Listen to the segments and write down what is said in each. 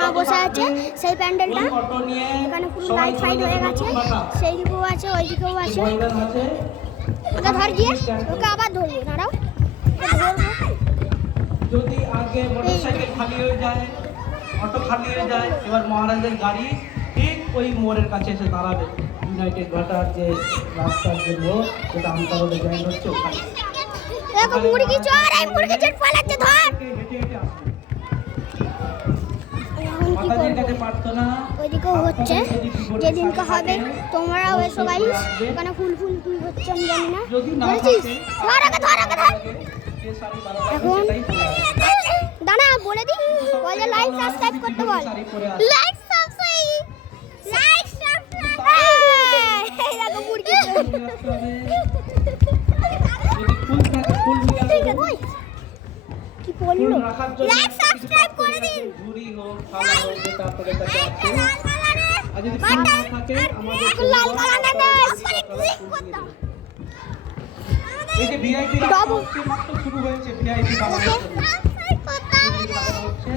মা বসে আছে সেই প্যান্ডেলটা। এখানে পুরো লাইট ফাইট হয়ে গেছে, সেই দিকেও আছে ওই দিকেও আছে। ওকে ধর দিয়ে ওকে আবার ধরবো, দাঁড়াও যদি আগে মোটরসাইকেল খালি হয়ে যায়, অটো খালি হয়ে যায়, এবার মহারাজের গাড়ি ঠিক ওই মোড়ের কাছে এসে দাঁড়াবে। ইউনাইটেড ঘাটার যে রাস্তার যে মোড়, যেটা আমতলা জয়েন্ট হচ্ছে ওখানে। দেখো মুরগি চোর, এই মুরগি চোর পালাচ্ছে, ধর। ওইদিকেও হচ্ছে, যেদিনকে হবে তোমরাও এসো গাইস। এখানে ফুল ফুল ফুল হচ্ছে, আমি জানি না। ধরেছিস? ধর আগে, ধর আগে, ধর। এখন দাঁড়া বলে দিই, বলে লাইক সাবস্ক্রাইব করতে বল। Like subscribe, like subscribe. এই দেখো মুরগি চোর। কি বললো? লাইক সাবস্ক্রাইব করে দিন। ঝুরি হোক, থালা হোক, যেটা আপনাদের কাছে আছে। আর যদি ফুল না থাকে আমাদের লাল কালার ক্লিক করতে। এই যে ভিআইপি রাস্তা হচ্ছে, মাত্র শুরু হয়েছে ভিআইপি বানানো হচ্ছে।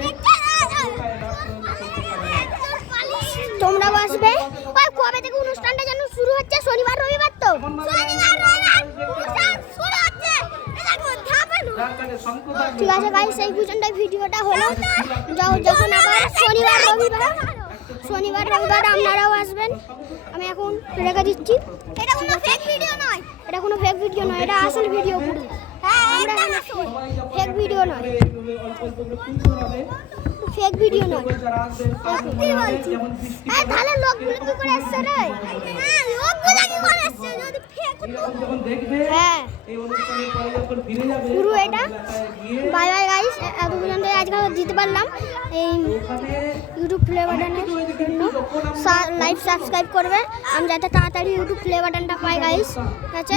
তোমরা বসবে। ওই কবে থেকে অনুষ্ঠানটা যেন শুরু হচ্ছে? শনিবার রবিবার তো? ঠিক আছে গাইস, এই পর্যন্ত ভিডিওটা হলো। যখন আবার শনিবার রবিবার আপনারাও আসবেন। আমি এখন রেখে দিচ্ছি। এটা কোনো ফেক ভিডিও নয়, এটা কোনো ফেক ভিডিও নয়, এটা আসল ভিডিও পুরো। আমরা ফেক ভিডিও নয়, ফেক ভিডিও নয়। তাহলে লোকগুলো কি করে আসছে রে? লোকগুলো কি করে আসছে? যদি ফেক হ্যাঁ পুরো এটা। বাই বাই গাইস, এত পর্যন্ত আজকে দিতে পারলাম। এই ইউটিউব প্লে বাটনের জন্য লাইক সাবস্ক্রাইব করবে, আমি যাতে তাড়াতাড়ি ইউটিউব প্লে বাটনটা পাই গাইস। ঠিক আছে।